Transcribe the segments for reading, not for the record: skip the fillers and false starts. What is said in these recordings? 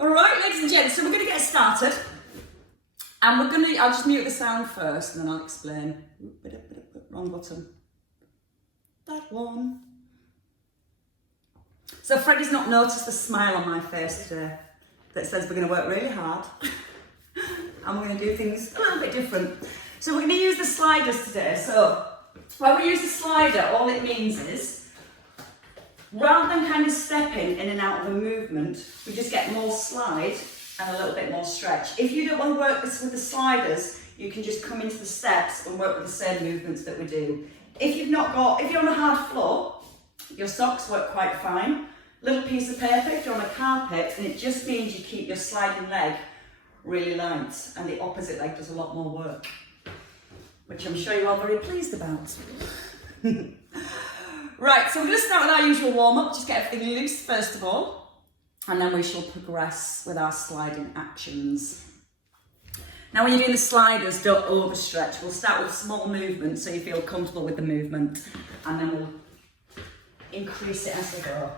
All right, ladies and gents, so we're going to get started. And I'll just mute the sound first and then I'll explain. Wrong button. That one. So Freddie's not noticed the smile on my face today that says we're going to work really hard and we're going to do things a little bit different. So we're going to use the sliders today. So when we use the slider, all it means is rather than kind of stepping in and out of a movement, we just get more slide and a little bit more stretch. If you don't want to work this with the sliders, you can just come into the steps and work with the same movements that we do. If you're on a hard floor, your socks work quite fine. Little piece of paper if you're on a carpet, and it just means you keep your sliding leg really light and the opposite leg does a lot more work, which I'm sure you're all very pleased about. Right, so we're going to start with our usual warm-up, just get everything loose first of all, and then we shall progress with our sliding actions. Now when you're doing the sliders, don't overstretch. We'll start with small movements so you feel comfortable with the movement, and then we'll increase it as we go.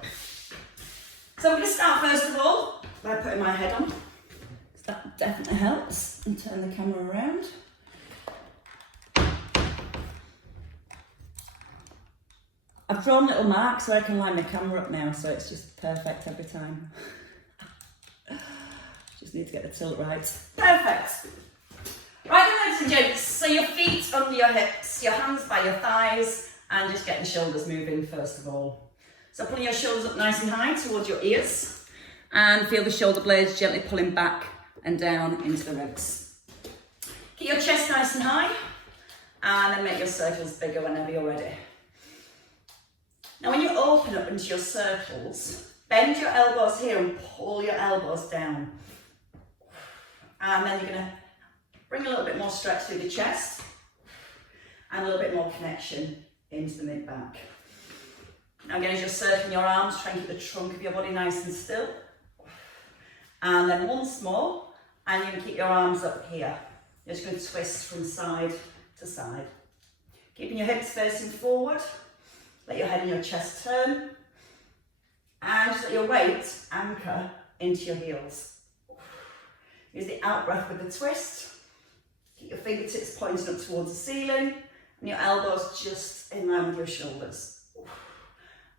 So we're going to start first of all by putting my head on. That definitely helps, and turn the camera around. I've drawn little marks so I can line the camera up now, so it's just perfect every time. Just need to get the tilt right. Perfect. Right then, ladies and gents, so your feet under your hips, your hands by your thighs, and just get the shoulders moving first of all. So pulling your shoulders up nice and high towards your ears, and feel the shoulder blades gently pulling back and down into the ribs. Keep your chest nice and high, and then make your circles bigger whenever you're ready. Now when you open up into your circles, bend your elbows here and pull your elbows down. And then you're going to bring a little bit more stretch through the chest and a little bit more connection into the mid-back. Now again, as you're circling your arms, try and keep the trunk of your body nice and still. And then once more, and you're going to keep your arms up here. You're just going to twist from side to side. Keeping your hips facing forward. Let your head and your chest turn, and just let your weight anchor into your heels. Use the out breath with the twist. Keep your fingertips pointing up towards the ceiling, and your elbows just in line with your shoulders.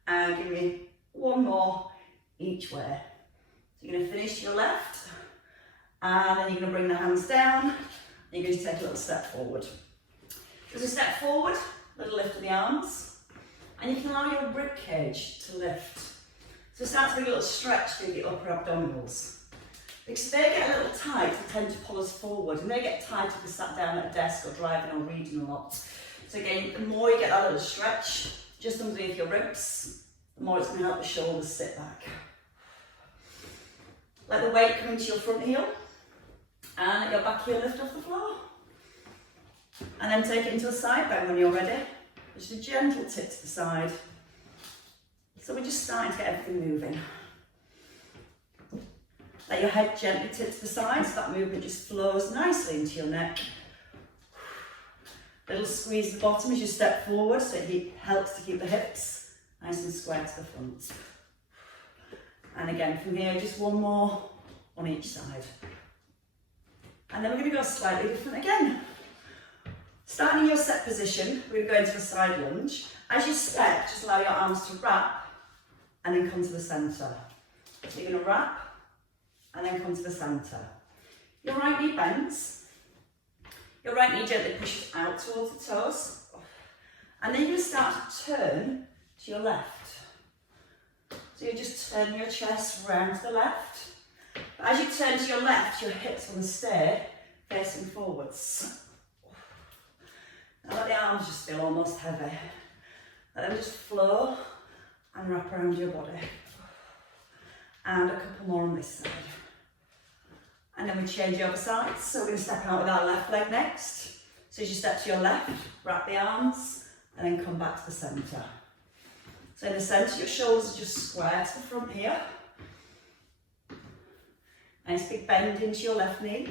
And give me one more each way. So you're going to finish to your left, and then you're going to bring the hands down, and you're going to take a little step forward. As you step forward, a little lift of the arms. And you can allow your rib cage to lift. So start to bring a little stretch through the upper abdominals. Because if they get a little tight, they tend to pull us forward. And they get tight if you're sat down at a desk or driving or reading a lot. So again, the more you get that little stretch just underneath your ribs, the more it's going to help the shoulders sit back. Let the weight come into your front heel. And let your back heel lift off the floor. And then take it into a side bend when you're ready. Just a gentle tip to the side. So we're just starting to get everything moving. Let your head gently tip to the side so that movement just flows nicely into your neck. Little squeeze at the bottom as you step forward, so it helps to keep the hips nice and square to the front. And again, from here, just one more on each side. And then we're going to go slightly different again. Starting in your set position, we're going to go into a side lunge. As you step, just allow your arms to wrap and then come to the centre. So you're going to wrap and then come to the centre. Your right knee bends. Your right knee gently pushes out towards the toes. And then you're going to start to turn to your left. So you just turn your chest round to the left. But as you turn to your left, your hips want to stay facing forwards. Now let the arms just feel almost heavy. Let them just flow and wrap around your body. And a couple more on this side. And then we change over sides. So we're going to step out with our left leg next. So as you step to your left, wrap the arms and then come back to the centre. So in the centre, your shoulders are just square to the front here. Nice big bend into your left knee.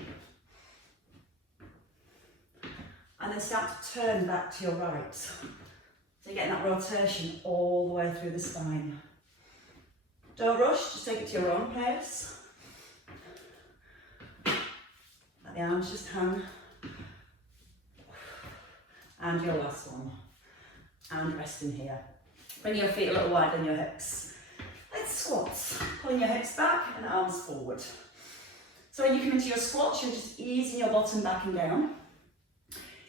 And then start to turn back to your right. So you're getting that rotation all the way through the spine. Don't rush, just take it to your own pace. Let the arms just hang. And your last one. And rest in here. Bring your feet a little wider than your hips. Let's squat. Pulling your hips back and arms forward. So when you come into your squats, you're just easing your bottom back and down.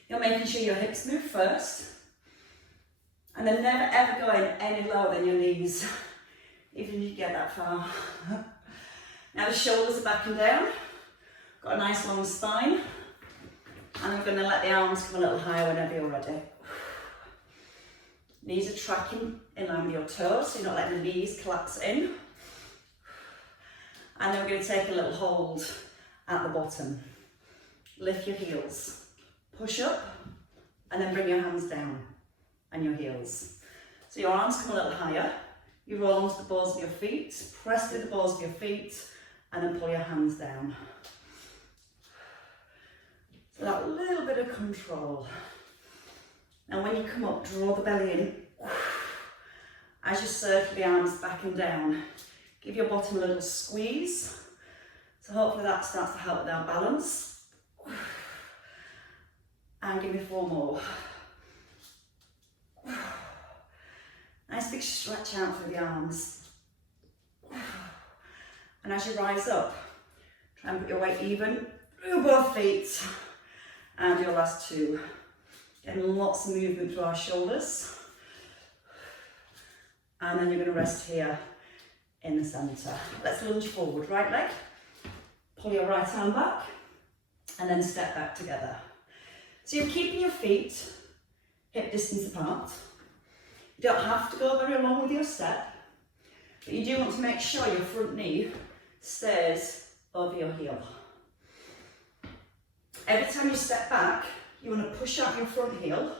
You're making sure your hips move first. And then never ever going any lower than your knees, even if you get that far. Now the shoulders are back and down. Got a nice long spine. And I'm going to let the arms come a little higher whenever you're ready. Knees are tracking in line with your toes, so you're not letting the knees collapse in. And then we're going to take a little hold at the bottom. Lift your heels. Push up, and then bring your hands down and your heels. So your arms come a little higher. You roll onto the balls of your feet, press through the balls of your feet, and then pull your hands down. So that little bit of control. And when you come up, draw the belly in. As you circle the arms back and down, give your bottom a little squeeze. So hopefully that starts to help with our balance. And give me 4 more. Nice big stretch out through the arms. And as you rise up, try and put your weight even through both feet. And your last 2. Getting lots of movement through our shoulders. And then you're going to rest here in the centre. Let's lunge forward. Right leg. Pull your right arm back. And then step back together. So you're keeping your feet hip distance apart. You don't have to go very long with your step. But you do want to make sure your front knee stays over your heel. Every time you step back, you want to push out your front heel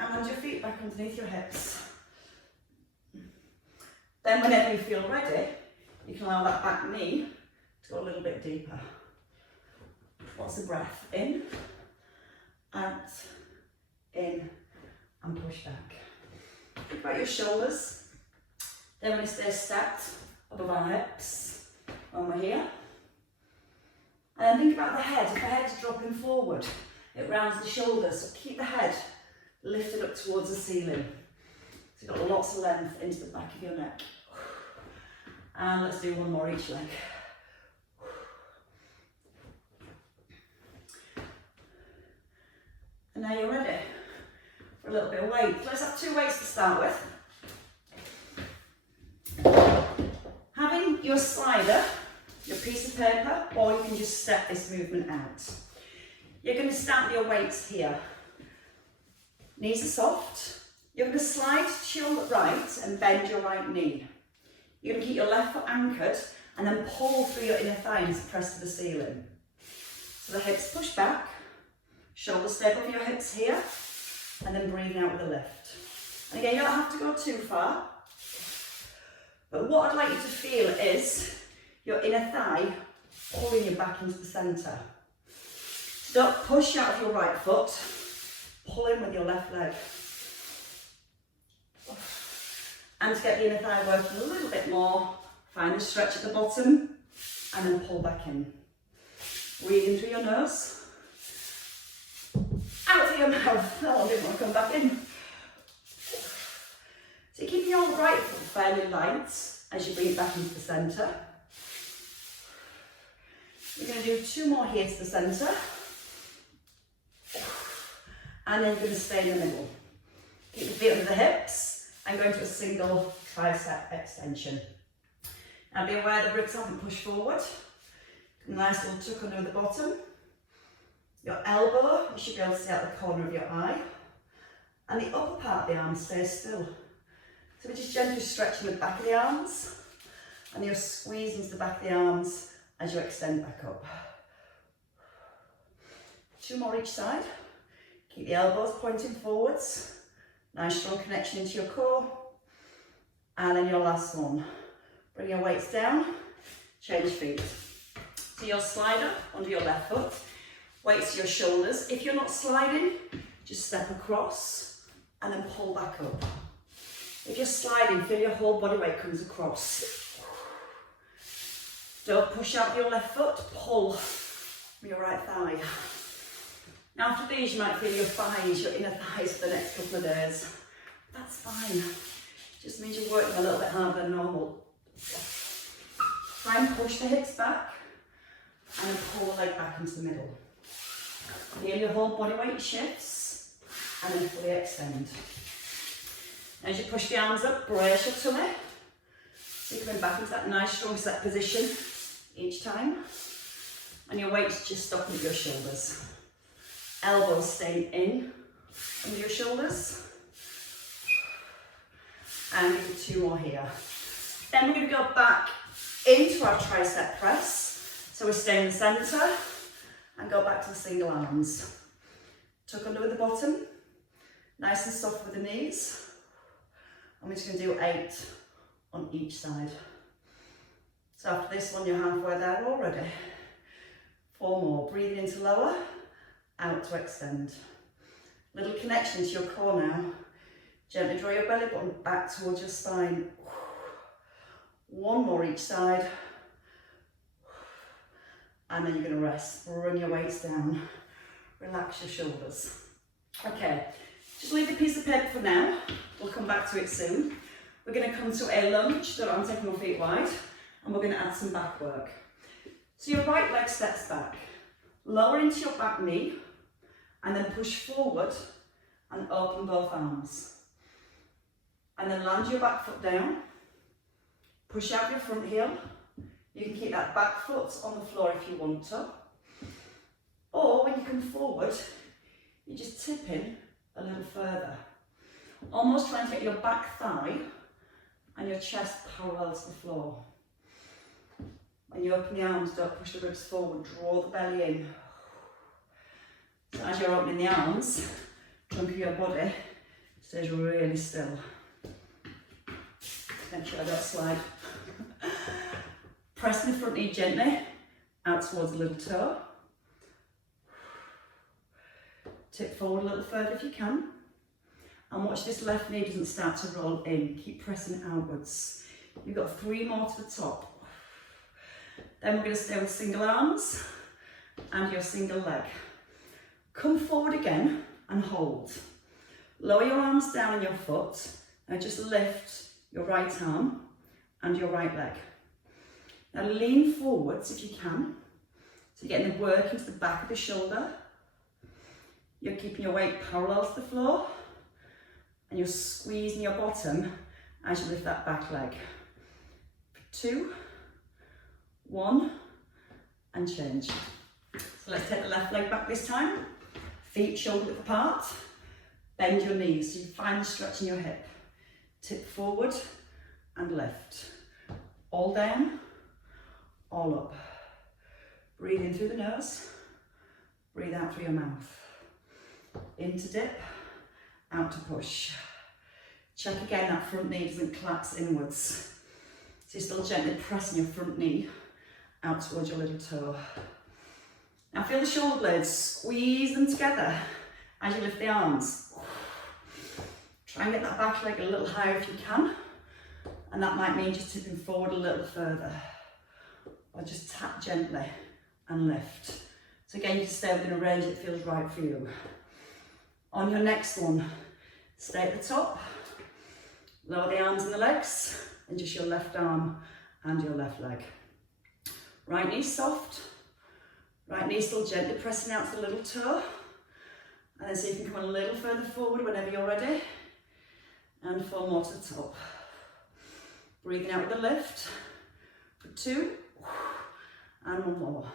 and land your feet back underneath your hips. Then whenever you feel ready, you can allow that back knee to go a little bit deeper. Lots of breath. In, out, in, and push back. Think about your shoulders. Then when you stay stepped above our hips, when we're here. And then think about the head. If the head's dropping forward, it rounds the shoulders, so keep the head lifted up towards the ceiling. So you've got lots of length into the back of your neck. And let's do 1 more each leg. And now you're ready for a little bit of weight. Let's have 2 weights to start with. Having your slider, your piece of paper, or you can just step this movement out. You're going to start your weights here. Knees are soft. You're going to slide to your right and bend your right knee. You're going to keep your left foot anchored and then pull through your inner thigh and press to the ceiling. So the hips push back, shoulders stay above your hips here, and then breathing out with a lift. And again, you don't have to go too far, but what I'd like you to feel is your inner thigh pulling you back into the centre. So don't push out of your right foot, pull in with your left leg. And to get the inner thigh working a little bit more, find a stretch at the bottom and then pull back in. Breathe in through your nose, out through your mouth. Oh, I didn't want to come back in. So you're keeping your right foot fairly light as you bring it back into the centre. We're going to do 2 more here to the centre. And then you're going to stay in the middle. Keep your feet under the hips and go into a single tricep extension. Now be aware the ribs haven't pushed forward. A nice little tuck under the bottom. Your elbow, you should be able to see out the corner of your eye. And the upper part of the arm stays still. So we're just gently stretching the back of the arms. And you're squeezing into the back of the arms as you extend back up. 2 more each side. Keep the elbows pointing forwards. Nice strong connection into your core. And then your last one. Bring your weights down, change feet. So your slider under your left foot, weights to your shoulders. If you're not sliding, just step across and then pull back up. If you're sliding, feel your whole body weight comes across. Don't push out your left foot, pull from your right thigh. Now after these you might feel your thighs, your inner thighs for the next couple of days. That's fine. Just means you're working a little bit harder than normal. Try and push the hips back and then pull the leg back into the middle. Feel your whole body weight shifts and then fully extend. As you push the arms up, brace your tummy. So you're coming back into that nice strong set position each time. And your weight's just stopping at your shoulders. Elbows staying in under your shoulders. And we do 2 more here. Then we're going to go back into our tricep press. So we stay in the centre and go back to the single arms. Tuck under with the bottom, nice and soft with the knees. And we're just going to do 8 on each side. So after this one, you're halfway there already. 4 more, breathing into lower, out to extend. Little connection to your core now. Gently draw your belly button back towards your spine. 1 more each side. And then you're going to rest. Run your weights down. Relax your shoulders. Okay, just leave the piece of paper for now. We'll come back to it soon. We're going to come to a lunge, so I'm taking my feet wide, and we're going to add some back work. So your right leg steps back. Lower into your back knee, and then push forward and open both arms. And then land your back foot down. Push out your front heel. You can keep that back foot on the floor if you want to. Or when you come forward, you just tip in a little further. Almost trying to get your back thigh and your chest parallel to the floor. When you open the arms, don't push the ribs forward, draw the belly in. So as you're opening the arms, trunk of your body stays really still. Make sure I don't slide. Press the front knee gently out towards the little toe. Tip forward a little further if you can. And watch this left knee doesn't start to roll in. Keep pressing outwards. You've got 3 more to the top. Then we're going to stay with single arms and your single leg. Come forward again and hold. Lower your arms down on your foot and just lift your right arm and your right leg. Now lean forwards if you can. So you're getting the work into the back of the shoulder. You're keeping your weight parallel to the floor. And you're squeezing your bottom as you lift that back leg. 2, 1, and change. So let's take the left leg back this time. Feet shoulder width apart. Bend your knees so you find the stretch in your hip. Tip forward and lift. All down, all up. Breathe in through the nose. Breathe out through your mouth. In to dip. Out to push. Check again that front knee doesn't collapse inwards. So you're still gently pressing your front knee out towards your little toe. Now feel the shoulder blades, squeeze them together as you lift the arms. Try and get that back leg a little higher if you can. And that might mean just tipping forward a little further. Or just tap gently and lift. So again, you just stay within a range that feels right for you. On your next one, stay at the top, lower the arms and the legs, and just your left arm and your left leg. Right knee soft, right knee still gently pressing out to the little toe, and then see if you can come a little further forward whenever you're ready, and 4 more to the top. Breathing out with a lift, for 2, and 1 more,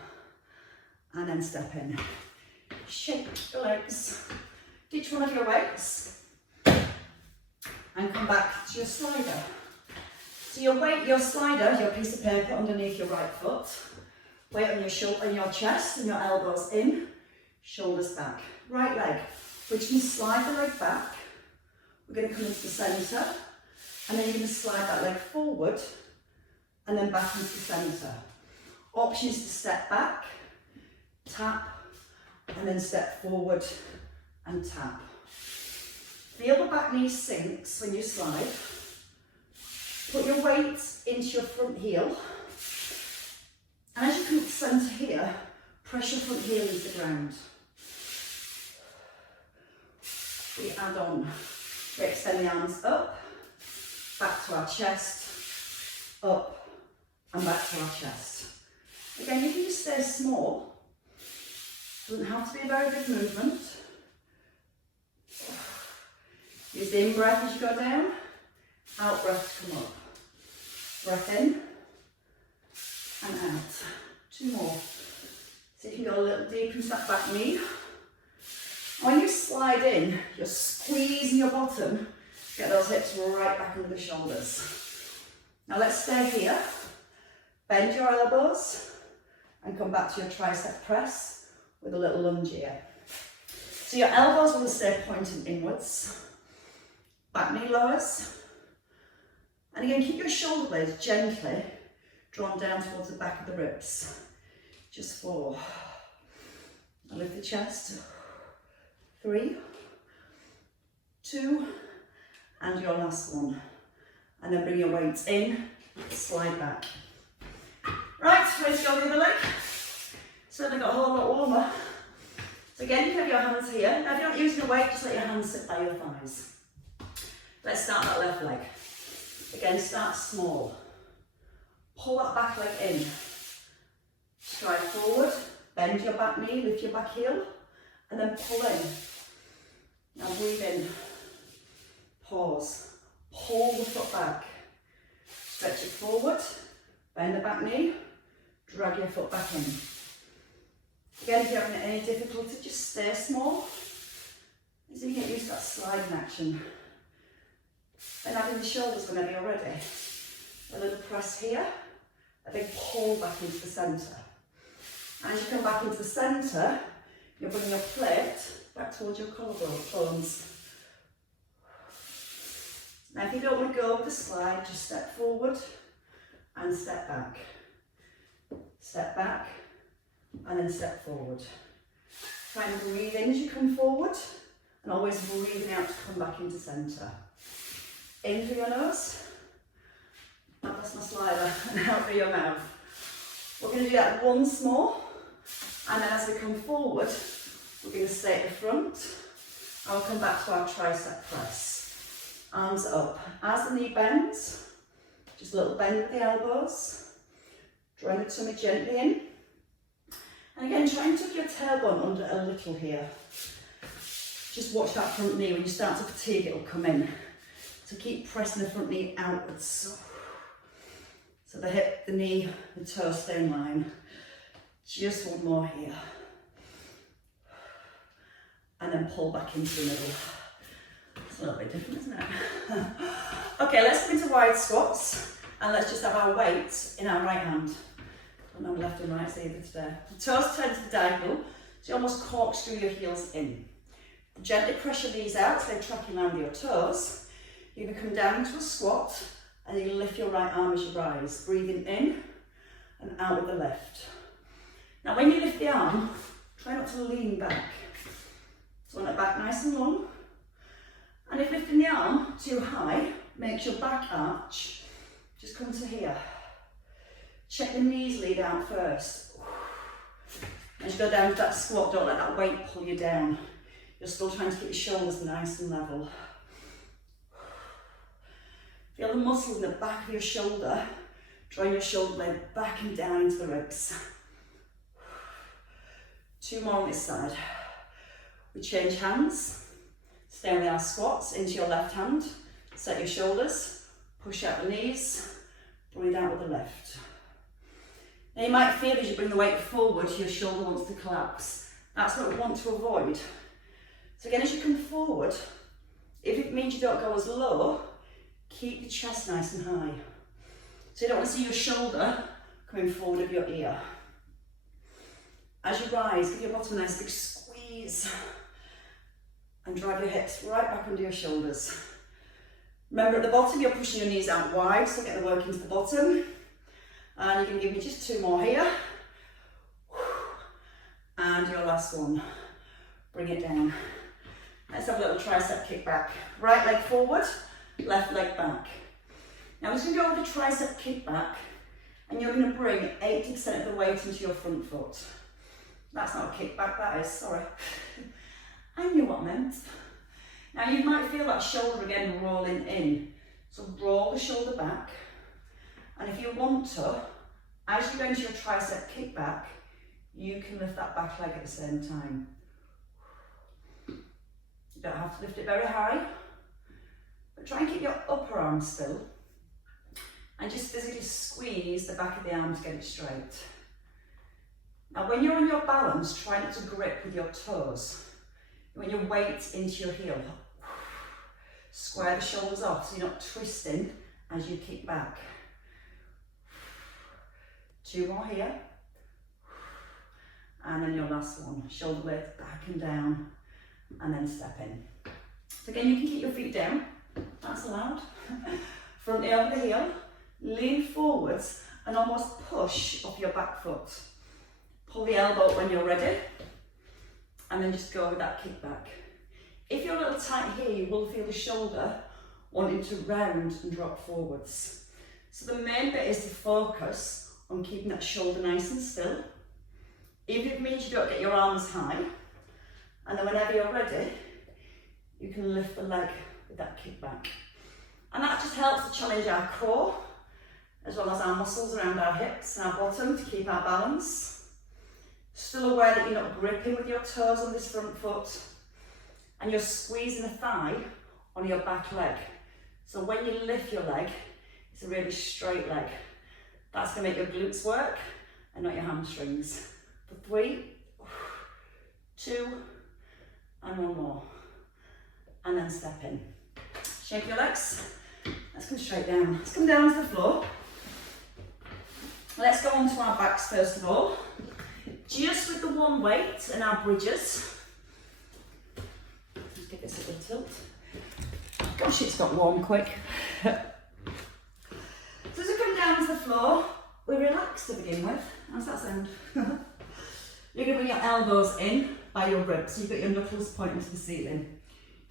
and then step in. Shake the legs. Each one of your weights and come back to your slider. So your weight, your slider, your piece of paper underneath your right foot, weight on your shoulder and your chest and your elbows in, shoulders back. Right leg, we're just going to slide the leg back. We're going to come into the centre and then you're going to slide that leg forward and then back into the centre. Options to step back, tap and then step forward and tap. Feel the back knee sinks when you slide. Put your weight into your front heel. And as you come to the centre here, Press your front heel into the ground. We add on. We extend the arms up, back to our chest, up and back to our chest. Again, you can just stay small. Doesn't have to be a very big movement. Use the in breath as you go down, out breath to come up. Breath in and out. 2 more. So you can go a little deeper into that back knee. When you slide in, you're squeezing your bottom, get those hips right back under the shoulders. Now let's stay here. Bend your elbows and come back to your tricep press with a little lunge here. So your elbows will stay pointing inwards. Back knee lowers. And again, keep your shoulder blades gently drawn down towards the back of the ribs. Just 4. Now lift the chest. 3, 2, and your last one. And then bring your weights in, slide back. Right, ready to go with the leg. Certainly got a whole lot warmer. So again, you have your hands here. Now if you're not using a weight, just let your hands sit by your thighs. Let's start that left leg. Again, start small. Pull that back leg in. Stride forward, bend your back knee, lift your back heel, and then pull in. Now breathe in. Pause. Pull the foot back. Stretch it forward, bend the back knee, drag your foot back in. Again, if you're having any difficulty, just stay small. As you get used to that sliding action. Then adding the shoulders whenever you're ready. A little press here, a big pull back into the centre. As you come back into the centre, you'll bring your plate back towards your collarbones. Now if you don't want to go with the slide, just step forward and step back. Step back and then step forward. Try and breathe in as you come forward and always breathing out to come back into centre. In through your nose, and that's my saliva, and out through your mouth. We're going to do that once more, and then as we come forward, we're going to stay at the front, and we'll come back to our tricep press. Arms up. As the knee bends, just a little bend with the elbows, drawing the tummy gently in. And again, try and tuck your tailbone under a little here. Just watch that front knee. When you start to fatigue, it will come in. So keep pressing the front knee outwards. So the hip, the knee, the toe stay in line. Just one more here. And then pull back into the middle. It's a little bit different, isn't it? Okay, let's go into wide squats. And let's just have our weights in our right hand. And on left and right either today. The toes turn to the diagonal, so you almost corkscrew your heels in. Gently press your knees out, so they're tracking around your toes. You're going to come down into a squat, and you lift your right arm as you rise, breathing in and out with the left. Now when you lift the arm, try not to lean back. So want it back nice and long. And if lifting the arm too high makes your back arch, just come to here. Check the knees lead out first. As you go down to that squat, don't let that weight pull you down. You're still trying to keep your shoulders nice and level. Feel the muscles in the back of your shoulder, drawing your shoulder blade back and down into the ribs. 2 more on this side. We change hands, stay with our squats into your left hand, set your shoulders, push out the knees, breathe out with the left. Now you might feel as you bring the weight forward, your shoulder wants to collapse. That's what we want to avoid. So again, as you come forward, if it means you don't go as low, keep the chest nice and high. So you don't want to see your shoulder coming forward of your ear. As you rise, give your bottom a nice big squeeze and drive your hips right back under your shoulders. Remember at the bottom, you're pushing your knees out wide, so get the work into the bottom. And you can give me just 2 more here. And your last one. Bring it down. Let's have a little tricep kick back. Right leg forward, left leg back. Now we're just going to go with the tricep kick back, and you're going to bring 80% of the weight into your front foot. That's not a kickback, that is, sorry. I knew what I meant. Now you might feel that shoulder again rolling in. So roll the shoulder back. And if you want to, as you go into your tricep kickback, you can lift that back leg at the same time. You don't have to lift it very high, but try and keep your upper arm still. And just physically squeeze the back of the arm to get it straight. Now when you're on your balance, try not to grip with your toes. When your weight into your heel, square the shoulders off so you're not twisting as you kick back. 2 more here. And then your last one, shoulder width, back and down, and then step in. So again, you can keep your feet down, that's allowed. Front knee over the heel, lean forwards and almost push off your back foot. Pull the elbow up when you're ready, and then just go with that kick back. If you're a little tight here, you will feel the shoulder wanting to round and drop forwards. So the main bit is to focus on keeping that shoulder nice and still. Even if it means you don't get your arms high, and then whenever you're ready, you can lift the leg with that kick back. And that just helps to challenge our core, as well as our muscles around our hips and our bottom to keep our balance. Still aware that you're not gripping with your toes on this front foot, and you're squeezing the thigh on your back leg. So when you lift your leg, it's a really straight leg. That's going to make your glutes work and not your hamstrings. For 3, 2, and 1 more. And then step in. Shake your legs. Let's come straight down. Let's come down to the floor. Let's go onto our backs first of all. Just with the one weight and our bridges. Let's give this a good tilt. Gosh, it's got warm quick. So as we come down to the floor, we relax to begin with. How's that sound? You're going to bring your elbows in by your ribs. So you've got your knuckles pointing to the ceiling.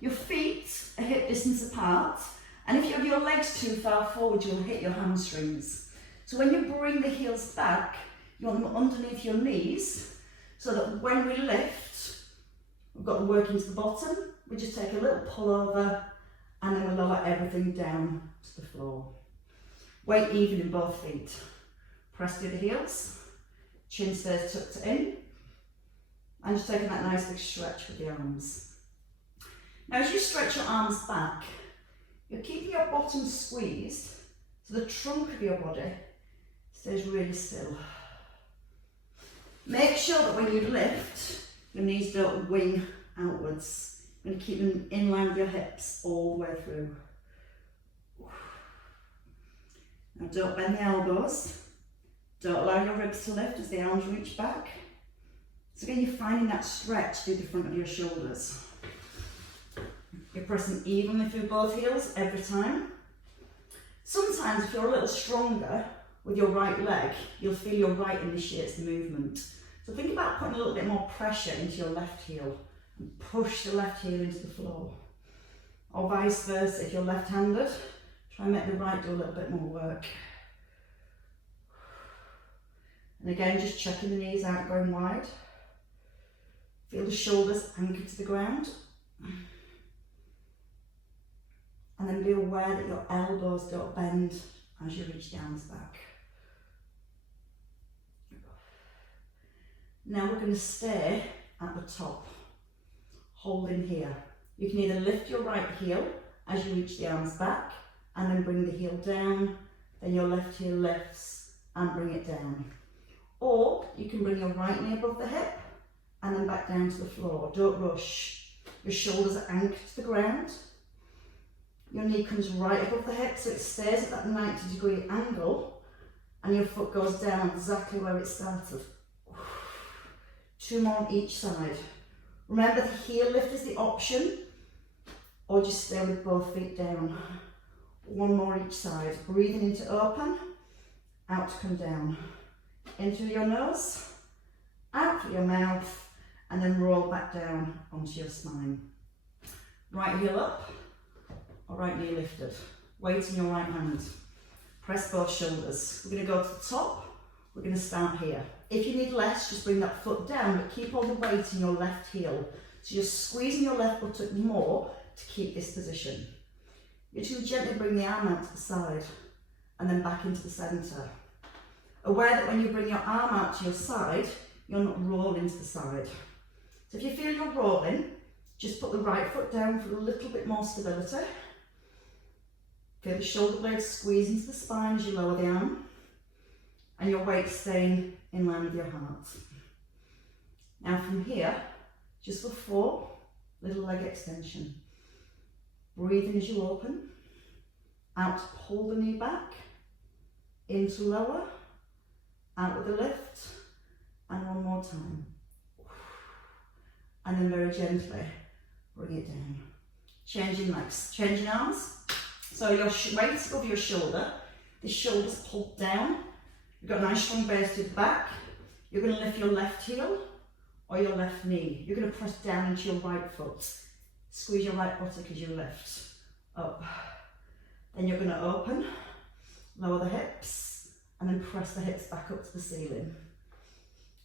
Your feet are hip distance apart. And if you have your legs too far forward, you'll hit your hamstrings. So when you bring the heels back, you want them underneath your knees, so that when we lift, we've got the work into the bottom. We just take a little pull over, and then we lower everything down to the floor. Weight even in both feet. Press through the heels, chin stays tucked in, and just taking that nice big stretch with the arms. Now as you stretch your arms back, you're keeping your bottom squeezed, so the trunk of your body stays really still. Make sure that when you lift, your knees don't wing outwards. You're going to keep them in line with your hips all the way through. Now don't bend the elbows. Don't allow your ribs to lift as the arms reach back. So again, you're finding that stretch through the front of your shoulders. You're pressing evenly through both heels every time. Sometimes if you're a little stronger with your right leg, you'll feel your right initiates the movement. So think about putting a little bit more pressure into your left heel and push the left heel into the floor. Or vice versa, if you're left-handed, try and make the right do a little bit more work. And again, just checking the knees out, going wide. Feel the shoulders anchored to the ground. And then be aware that your elbows don't bend as you reach the arms back. Now we're going to stay at the top, holding here. You can either lift your right heel as you reach the arms back and then bring the heel down, then your left heel lifts and bring it down. Or you can bring your right knee above the hip and then back down to the floor. Don't rush. Your shoulders are anchored to the ground. Your knee comes right above the hip so it stays at that 90-degree angle and your foot goes down exactly where it started. 2 more on each side. Remember, the heel lift is the option, or just stay with both feet down. 1 more each side. Breathing in to open, out to come down. In through your nose, out through your mouth, and then roll back down onto your spine. Right heel up, or right knee lifted. Weight in your right hand. Press both shoulders. We're going to go to the top, we're going to start here. If you need less, just bring that foot down, but keep all the weight in your left heel. So you're squeezing your left buttock more to keep this position. You're just going to gently bring the arm out to the side and then back into the centre. Aware that when you bring your arm out to your side, you're not rolling to the side. So if you feel you're rolling, just put the right foot down for a little bit more stability. Feel the shoulder blades squeeze into the spine as you lower the arm, and your weight staying in line with your heart. Now from here, just for 4, little leg extension. Breathe in as you open, out to pull the knee back, in to lower, out with a lift, and one more time. And then very gently, bring it down. Changing legs, changing arms. So your weight's above your shoulder, the shoulder's pulled down. You've got a nice strong base to the back. You're going to lift your left heel or your left knee. You're going to press down into your right foot. Squeeze your right buttock as you lift up. Then you're going to open, lower the hips, and then press the hips back up to the ceiling.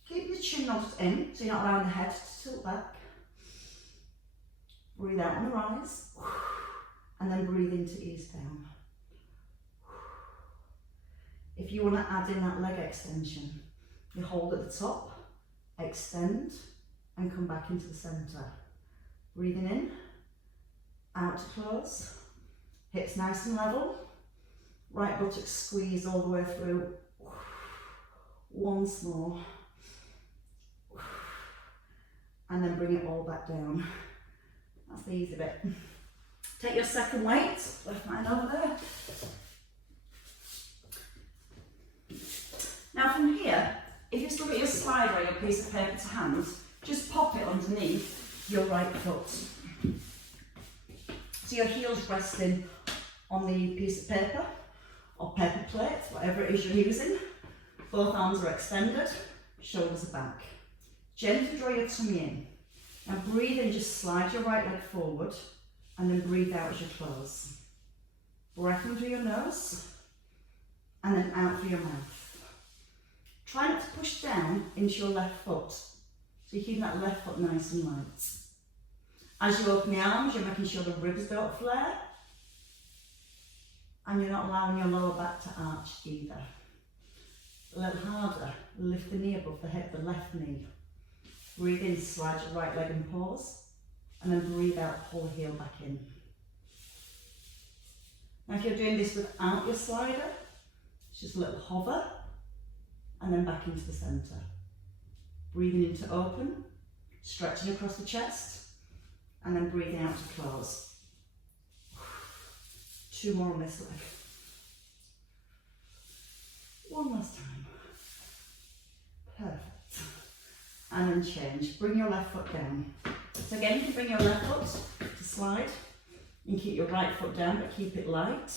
Keep your chin nodded in, so you're not allowing the head to tilt back. Breathe out on the rise, and then breathe in to ease down. If you want to add in that leg extension, you hold at the top, extend, and come back into the centre. Breathing in, out to close, hips nice and level, right buttock squeeze all the way through. Once more. And then bring it all back down. That's the easy bit. Take your second weight, left mine over there. Now from here, if you've still got your slider or your piece of paper to hand, just pop it underneath your right foot. So your heel's resting on the piece of paper or paper plate, whatever it is you're using. Both arms are extended, shoulders are back. Gently draw your tummy in. Now breathe in, just slide your right leg forward and then breathe out as you close. Breath in through your nose and then out through your mouth. Try not to push down into your left foot, so you're keeping that left foot nice and light. As you open the arms, you're making sure the ribs don't flare, and you're not allowing your lower back to arch either. A little harder, lift the knee above the hip, the left knee. Breathe in, slide your right leg and pause, and then breathe out, pull the heel back in. Now if you're doing this without your slider, it's just a little hover, and then back into the centre. Breathing in to open, stretching across the chest, and then breathing out to close. 2 more on this leg. One last time. Perfect. And then change. Bring your left foot down. So again, you can bring your left foot to slide. You can keep your right foot down, but keep it light.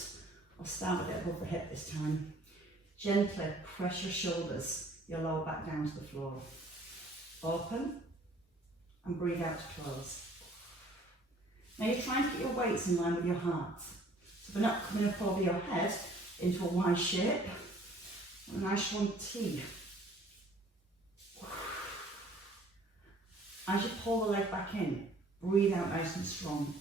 I'll start with it above the hip this time. Gently press your shoulders, your lower back down to the floor. Open and breathe out to close. Now you're trying to get your weights in line with your heart. So they're not coming up over your head into a Y shape. And a nice strong T. As you pull the leg back in, breathe out nice and strong.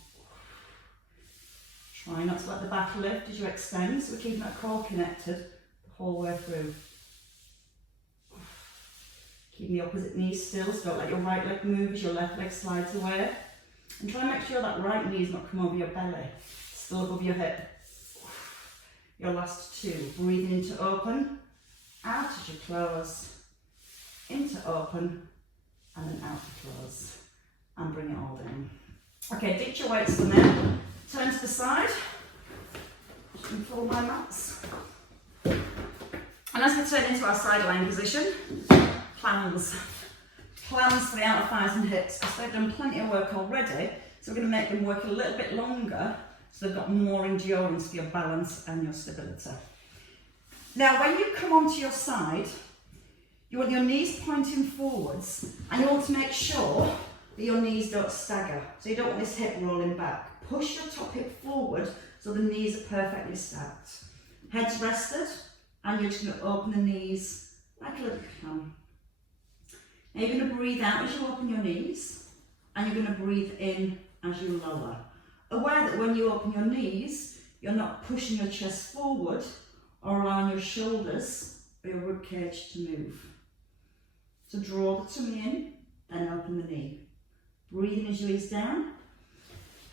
Try not to let the back lift as you extend, so we're keeping that core connected the whole way through. Keeping the opposite knee still, so don't let your right leg move as your left leg slides away. And try and make sure that right knee is not come over your belly, still above your hip. Your last 2, breathing into open, out as you close, into open, and then out to close, and bring it all down. Okay, ditch your weights for now. Turn to the side, and follow my mats. And as we turn into our side lying position, plans. Plans for the outer thighs and hips, because they've done plenty of work already, so we're going to make them work a little bit longer, so they've got more endurance for your balance and your stability. Now, when you come onto your side, you want your knees pointing forwards, and you want to make sure that your knees don't stagger. So you don't want this hip rolling back. Push your top hip forward so the knees are perfectly stacked. Head's rested, and you're just going to open the knees like a little clam. Now you're going to breathe out as you open your knees, and you're going to breathe in as you lower. Aware that when you open your knees, you're not pushing your chest forward or allowing your shoulders or your rib cage to move. So draw the tummy in, then open the knee. Breathe in as you ease down.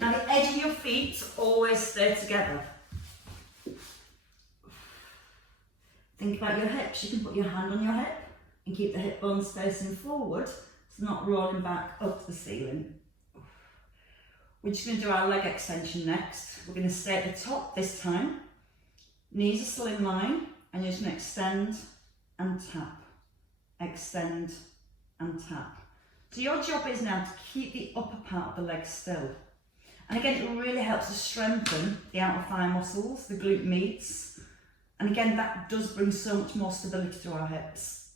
Now the edge of your feet always stay together. Think about your hips. You can put your hand on your hip and keep the hip bones facing forward, so not rolling back up to the ceiling. We're just going to do our leg extension next. We're going to stay at the top this time. Knees are still in line, and you're just going to extend and tap. Extend and tap. So your job is now to keep the upper part of the leg still. And again, it really helps to strengthen the outer thigh muscles, the glute medius. And again, that does bring so much more stability to our hips.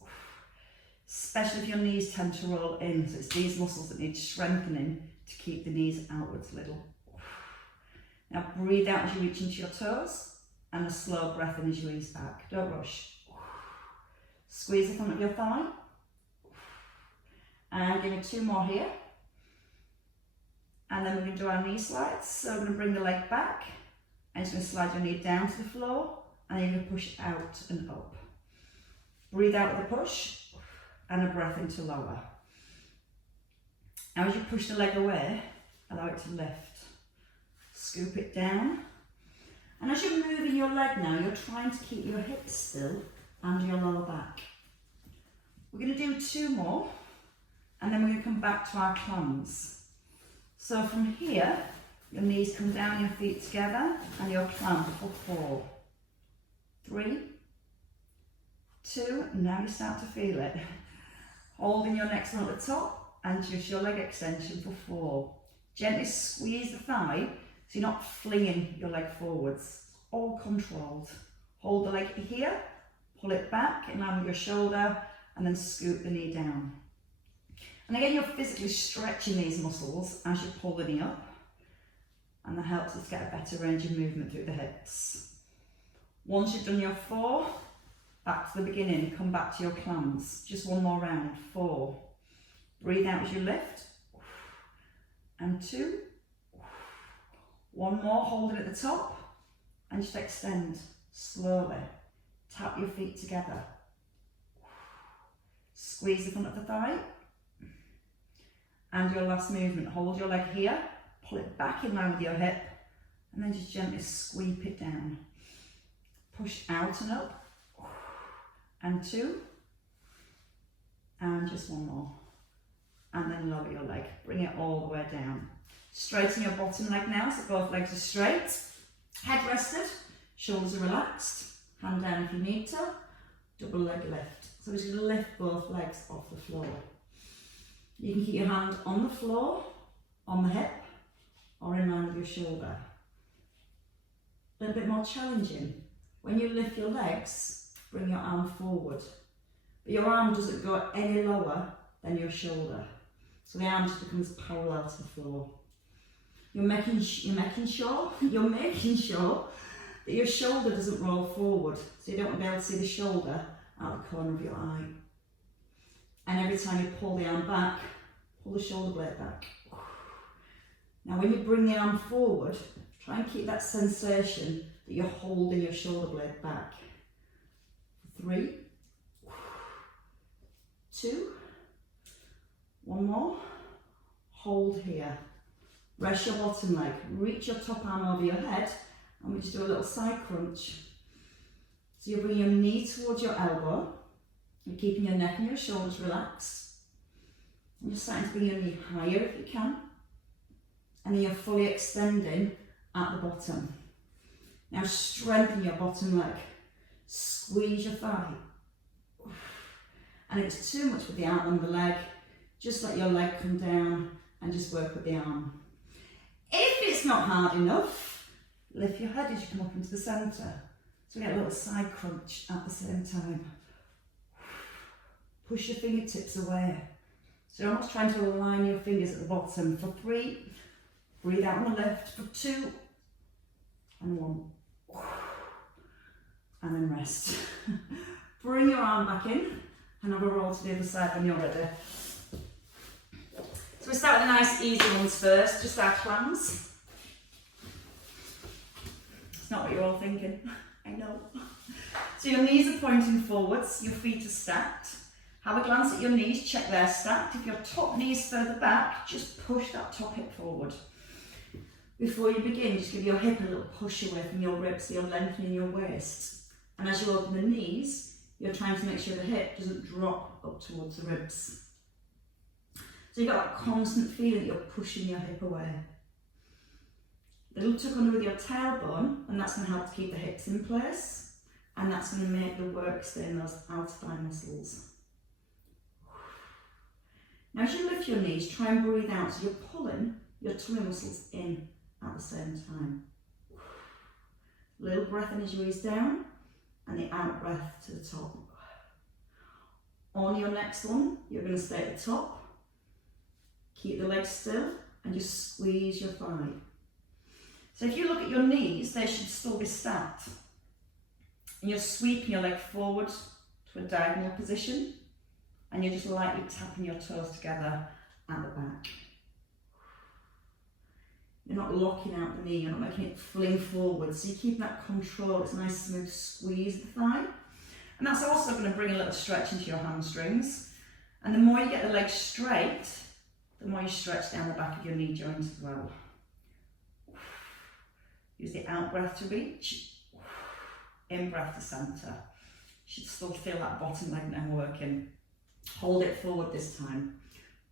Especially if your knees tend to roll in. So it's these muscles that need strengthening to keep the knees outwards a little. Now breathe out as you reach into your toes, and a slow breath in as you ease back. Don't rush. Squeeze the front of your thigh. And give me 2 more here. And then we're going to do our knee slides. So we're going to bring the leg back, and just going to slide your knee down to the floor, and then you're going to push out and up. Breathe out with a push, and a breath into lower. Now as you push the leg away, allow it to lift. Scoop it down. And as you're moving your leg now, you're trying to keep your hips still and your lower back. We're going to do 2 more, and then we're going to come back to our clams. So from here, your knees come down, your feet together, and your clam for 4, 3, 2, now you start to feel it. Holding your next one at the top, and just your leg extension for 4. Gently squeeze the thigh, so you're not flinging your leg forwards. All controlled. Hold the leg here, pull it back in line with your shoulder, and then scoop the knee down. And again, you're physically stretching these muscles as you pull the knee up, and that helps us get a better range of movement through the hips. Once you've done your 4, back to the beginning, come back to your clams. Just 1 more round. 4. Breathe out as you lift. And 2. 1 more, hold it at the top. And just extend slowly. Tap your feet together. Squeeze the front of the thigh. And your last movement, hold your leg here, pull it back in line with your hip, and then just gently sweep it down. Push out and up. And 2. And just 1 more. And then lower your leg. Bring it all the way down. Straighten your bottom leg now, so both legs are straight. Head rested, shoulders are relaxed. Hand down if you need to. Double leg lift. So we're just going to lift both legs off the floor. You can keep your hand on the floor, on the hip, or in line with your shoulder. A little bit more challenging. When you lift your legs, bring your arm forward. But your arm doesn't go any lower than your shoulder. So the arm just becomes parallel to the floor. You're making sure that your shoulder doesn't roll forward. So you don't want to be able to see the shoulder out the corner of your eye. And every time you pull the arm back, pull the shoulder blade back. Now when you bring the arm forward, try and keep that sensation that you're holding your shoulder blade back. 3, 2, 1 more. Hold here. Rest your bottom leg. Reach your top arm over your head, and we just do a little side crunch. So you bring your knee towards your elbow. You're keeping your neck and your shoulders relaxed. And you're starting to bring your knee higher if you can. And then you're fully extending at the bottom. Now strengthen your bottom leg. Squeeze your thigh. And if it's too much with the arm and the leg, just let your leg come down and just work with the arm. If it's not hard enough, lift your head as you come up into the centre. So we get a little side crunch at the same time. Push your fingertips away. So you're almost trying to align your fingers at the bottom. For 3, breathe out on the lift. For 2, and 1. And then rest. Bring your arm back in and have a roll to the other side when you're ready. So we start with the nice easy ones first, just our clams. It's not what you're all thinking, I know. So your knees are pointing forwards, your feet are stacked. Have a glance at your knees, check they're stacked. If your top knee's further back, just push that top hip forward. Before you begin, just give your hip a little push away from your ribs, so you're lengthening your waist. And as you open the knees, you're trying to make sure the hip doesn't drop up towards the ribs. So you've got that constant feeling that you're pushing your hip away. A little tuck under with your tailbone, and that's going to help to keep the hips in place, and that's going to make the work stay in those outer thigh muscles. Now as you lift your knees, try and breathe out so you're pulling your tummy muscles in at the same time. Little breath in as you ease down, and the out breath to the top. On your next one, you're going to stay at the top, keep the legs still, and just squeeze your thigh. So if you look at your knees, they should still be stacked. And you're sweeping your leg forward to a diagonal position, and you're just lightly tapping your toes together at the back. You're not locking out the knee, you're not making it fling forward, so you're keeping that control. It's a nice smooth squeeze of the thigh. And that's also going to bring a little stretch into your hamstrings. And the more you get the legs straight, the more you stretch down the back of your knee joint as well. Use the out breath to reach, in breath to centre. You should still feel that bottom leg now working. Hold it forward this time.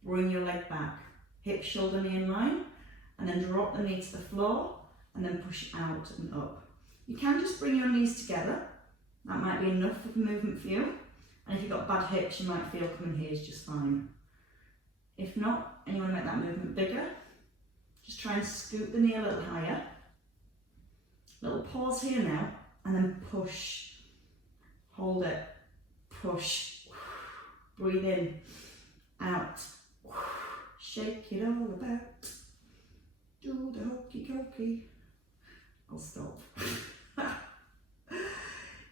Bring your leg back, hip, shoulder, knee in line, and then drop the knee to the floor, and then push out and up. You can just bring your knees together. That might be enough of a movement for you. And if you've got bad hips, you might feel coming here is just fine. If not, and you want to make that movement bigger, just try and scoot the knee a little higher. Little pause here now, and then push. Hold it, push. Breathe in, out. Shake it all about. Do the hokey cokey. I'll stop.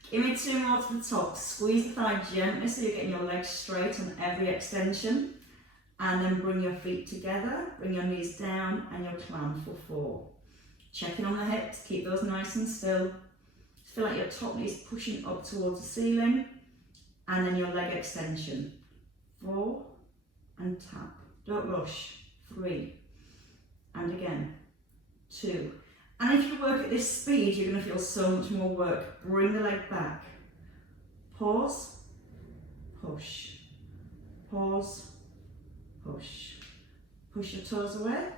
Give me two more to the top. Squeeze the thigh gently so you're getting your legs straight on every extension. And then bring your feet together, bring your knees down and your clam for 4. Checking on the hips, keep those nice and still. Just feel like your top knee is pushing up towards the ceiling. And then your leg extension. 4 and tap. Don't rush. 3. And again. 2. And if you work at this speed, you're going to feel so much more work. Bring the leg back. Pause. Push. Pause. Push. Push your toes away.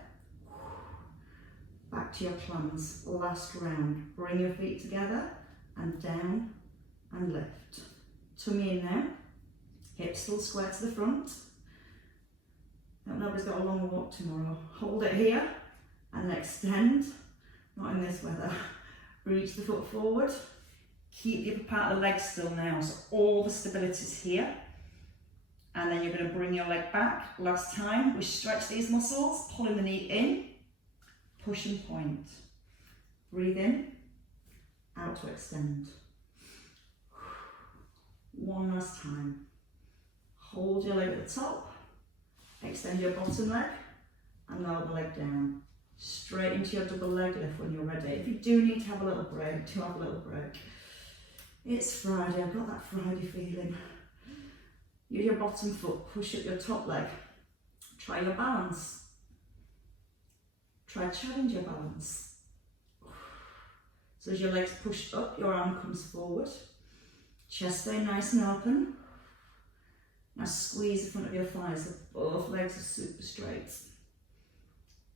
Back to your clams. Last round. Bring your feet together and down and lift. Tummy in now. Hips still square to the front. Hope nobody's got a long walk tomorrow. Hold it here and extend. Not in this weather. Reach the foot forward. Keep the upper part of the leg still now. So all the stability's here. And then you're going to bring your leg back. Last time, we stretch these muscles, pulling the knee in, push and point. Breathe in, out to extend. One last time. Hold your leg at the top, extend your bottom leg, and lower the leg down. Straight into your double leg lift when you're ready. If you do need to have a little break, do have a little break. It's Friday, I've got that Friday feeling. Use your bottom foot, push up your top leg. Try your balance. Try challenge your balance. So as your legs push up, your arm comes forward. Chest stay nice and open. Now squeeze the front of your thighs so both legs are super straight.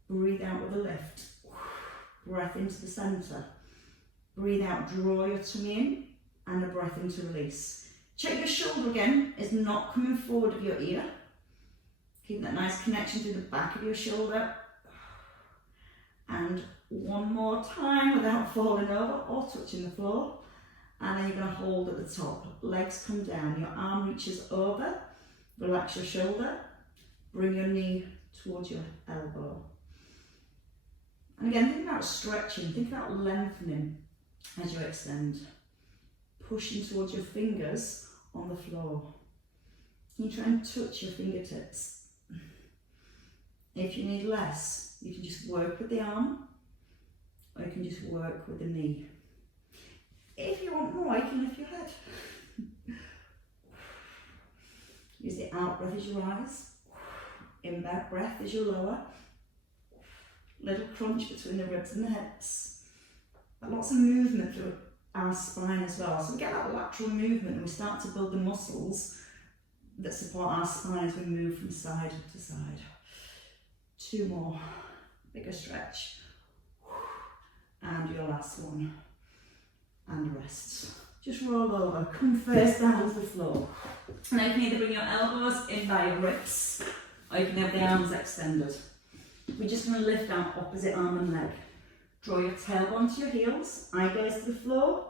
Breathe out with a lift. Breath into the centre. Breathe out, draw your tummy in, and a breath into release. Check your shoulder again, it's not coming forward of your ear. Keep that nice connection to the back of your shoulder. And one more time without falling over or touching the floor. And then you're going to hold at the top. Legs come down, your arm reaches over. Relax your shoulder. Bring your knee towards your elbow. And again, think about stretching, think about lengthening as you extend. Pushing towards your fingers on the floor. You try and touch your fingertips. If you need less, you can just work with the arm, or you can just work with the knee. If you want more, you can lift your head. Use the out breath as you rise. In back breath as you lower. Little crunch between the ribs and the hips. But lots of movement through our spine as well. So we get that lateral movement and we start to build the muscles that support our spine as we move from side to side. 2 more. Bigger stretch. And your last one. And rest. Just roll over. Come face down to the floor. Now you can either bring your elbows in by your wrists, or you can have the arms extended. We're just going to lift our opposite arm and leg. Draw your tailbone to your heels, eye gaze to the floor,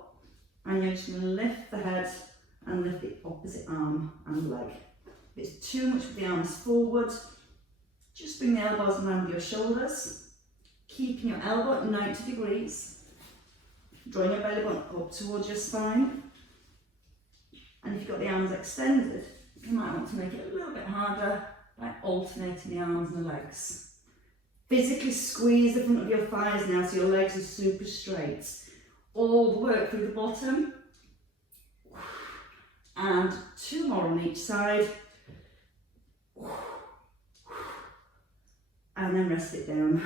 and you're just going to lift the head and lift the opposite arm and leg. If it's too much with the arms forward, just bring the elbows around your shoulders, keeping your elbow at 90 degrees, drawing your belly button up towards your spine. And if you've got the arms extended, you might want to make it a little bit harder by alternating the arms and the legs. Physically squeeze the front of your thighs now so your legs are super straight. All the work through the bottom. And 2 more on each side. And then rest it down.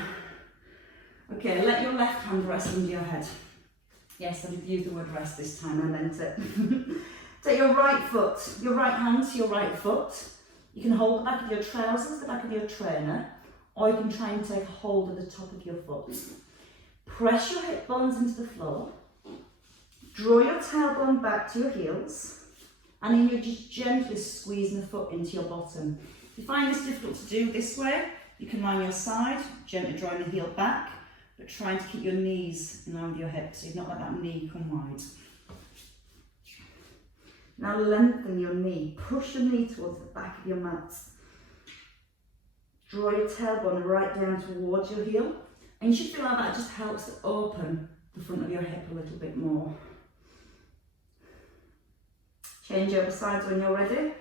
Okay, let your left hand rest under your head. Yes, I did use the word rest this time, I meant it. Take your right foot, your right hand to your right foot. You can hold the back of your trousers, the back of your trainer, or you can try and take a hold of the top of your foot. Press your hip bones into the floor. Draw your tailbone back to your heels, and then you're just gently squeezing the foot into your bottom. If you find this difficult to do this way, you can lie on your side, gently drawing the heel back, but trying to keep your knees in line with your hips, so you've not let that knee come wide. Now lengthen your knee, push your knee towards the back of your mat. Draw your tailbone right down towards your heel, and you should feel like that just helps to open the front of your hip a little bit more. Change over sides when you're ready.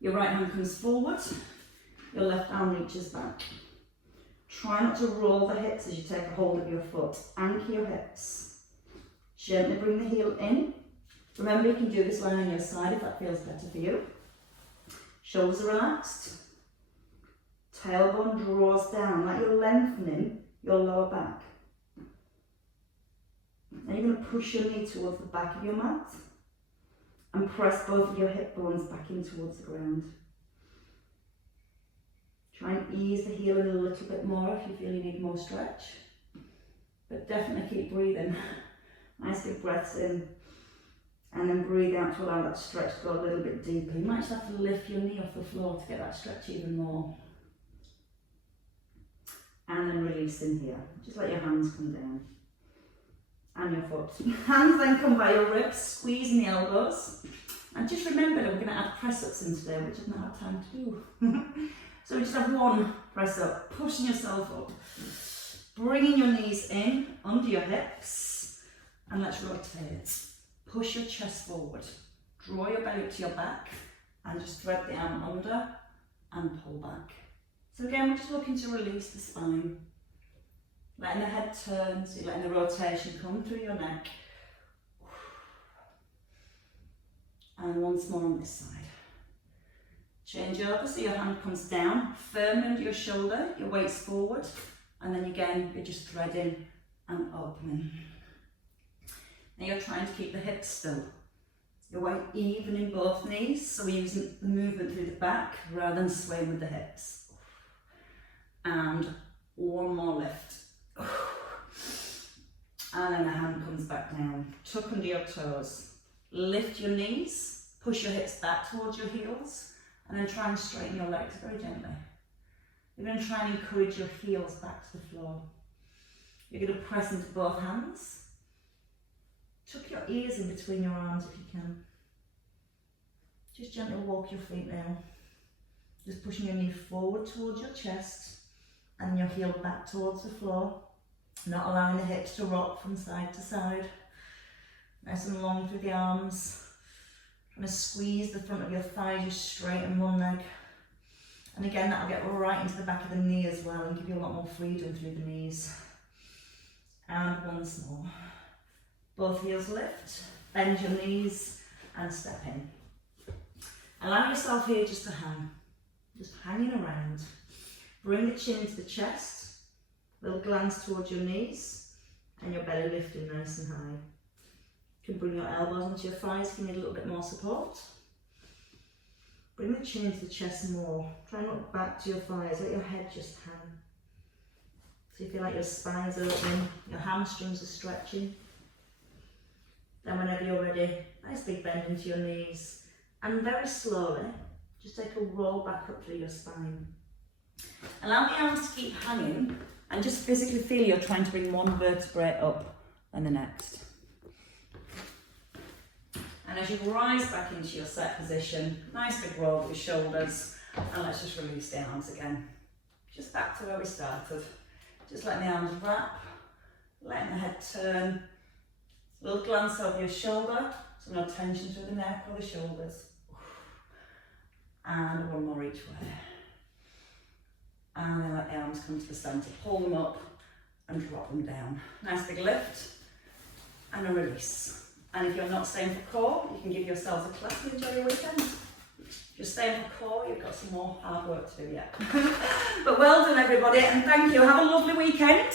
Your right hand comes forward, your left arm reaches back. Try not to roll the hips as you take a hold of your foot. Anchor your hips. Gently bring the heel in. Remember, you can do this lying on your side if that feels better for you. Shoulders are relaxed. Tailbone draws down, like you're lengthening your lower back. Then you're going to push your knee towards the back of your mat and press both of your hip bones back in towards the ground. Try and ease the heel in a little bit more if you feel you need more stretch. But definitely keep breathing. Nice big breaths in. And then breathe out to allow that stretch to go a little bit deeper. You might just have to lift your knee off the floor to get that stretch even more. And then release in here. Just let your hands come down. And your foot. Hands then come by your ribs, squeezing the elbows. And just remember that we're going to add press-ups in today, which I've not had time to do. So we just have 1 press-up, pushing yourself up. Bringing your knees in, under your hips. And let's rotate. Push your chest forward. Draw your belly up to your back. And just thread the arm under and pull back. So again, we're just looking to release the spine. Letting the head turn, so you're letting the rotation come through your neck. And once more on this side. Change over so your hand comes down, firmly under your shoulder, your weight's forward, and then again, you're just threading and opening. Now you're trying to keep the hips still. Your weight even in both knees, so we're using the movement through the back rather than swaying with the hips. And 1 more lift. And then the hand comes back down. Tuck under your toes. Lift your knees, push your hips back towards your heels, and then try and straighten your legs very gently. You're going to try and encourage your heels back to the floor. You're going to press into both hands. Tuck your ears in between your arms if you can. Just gently walk your feet now. Just pushing your knee forward towards your chest and your heel back towards the floor. Not allowing the hips to rock from side to side. Nice and long through the arms. Kind of squeeze the front of your thigh, just straighten one leg. And again, that'll get right into the back of the knee as well and give you a lot more freedom through the knees. And once more. Both heels lift, bend your knees and step in. Allow yourself here just to hang, just hanging around. Bring the chin to the chest, little glance towards your knees and your belly lifting nice and high. You can bring your elbows onto your thighs if you need a little bit more support. Bring the chin to the chest more. Try and look back to your thighs, let your head just hang. So you feel like your spine's opening, your hamstrings are stretching. Then whenever you're ready, nice big bend into your knees. And very slowly, just take a roll back up through your spine. Allow the arms to keep hanging and just physically feel you're trying to bring one vertebrae up and the next. And as you rise back into your set position, nice big roll with your shoulders, and let's just release the arms again. Just back to where we started. Just letting the arms wrap, letting the head turn. A little glance over your shoulder, so no tension through the neck or the shoulders. And one more each way. And then let the arms come to the centre. Pull them up and drop them down. Nice big lift and a release. And if you're not staying for core, you can give yourselves a clap and enjoy your weekend. If you're staying for core, you've got some more hard work to do yet. But well done everybody, and thank you. Have a lovely weekend.